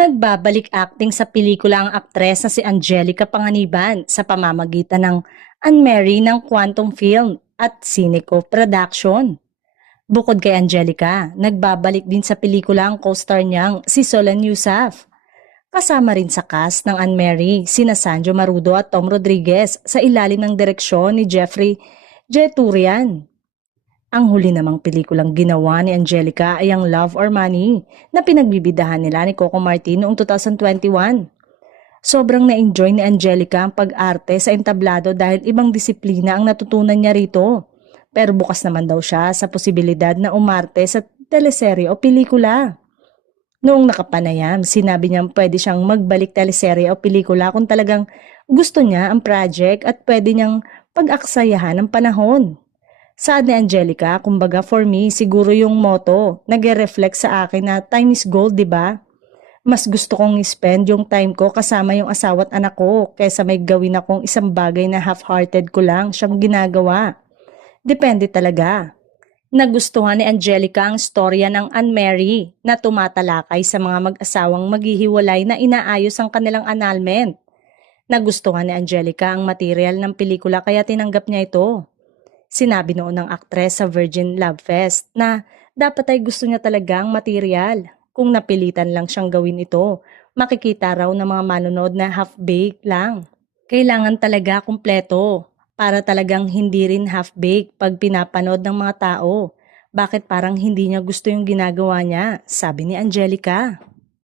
Nagbabalik acting sa pelikula ang aktres na si Angelica Panganiban sa pamamagitan ng Anne-Marie ng Quantum Film at Cineco Production. Bukod kay Angelica, nagbabalik din sa pelikula ang co-star niyang si Solan Yusuf. Kasama rin sa cast ng Anne-Marie sina Sanjo Marudo at Tom Rodriguez sa ilalim ng direksyon ni Jeffrey Jeturian. Ang huli namang pelikulang ginawa ni Angelica ay ang Love or Money na pinagbibidahan nila ni Coco Martin noong 2021. Sobrang na-enjoy ni Angelica ang pag-arte sa entablado dahil ibang disiplina ang natutunan niya rito. Pero bukas naman daw siya sa posibilidad na umarte sa teleserye o pelikula. Noong nakapanayam, sinabi niyang pwede siyang magbalik teleserye o pelikula kung talagang gusto niya ang project at pwede niyang pag-aksayahan ng panahon. Saad ni Angelica, kumbaga for me, siguro yung motto, nag-reflect sa akin na time is gold, di ba? Mas gusto kong spend yung time ko kasama yung asawa at anak ko kaysa may gawin akong isang bagay na half-hearted ko lang siyang ginagawa. Depende talaga. Nagustuhan ni Angelica ang storya ng Anne-Marie na tumatalakay sa mga mag-asawang maghihiwalay na inaayos ang kanilang annulment. Nagustuhan ni Angelica ang material ng pelikula kaya tinanggap niya ito. Sinabi noon ng aktres sa Virgin Love Fest na dapat ay gusto niya talagang material. Kung napilitan lang siyang gawin ito, makikita raw ng mga manonood na half-baked lang. Kailangan talaga kumpleto para talagang hindi rin half-baked pag pinapanood ng mga tao. Bakit parang hindi niya gusto yung ginagawa niya? Sabi ni Angelica.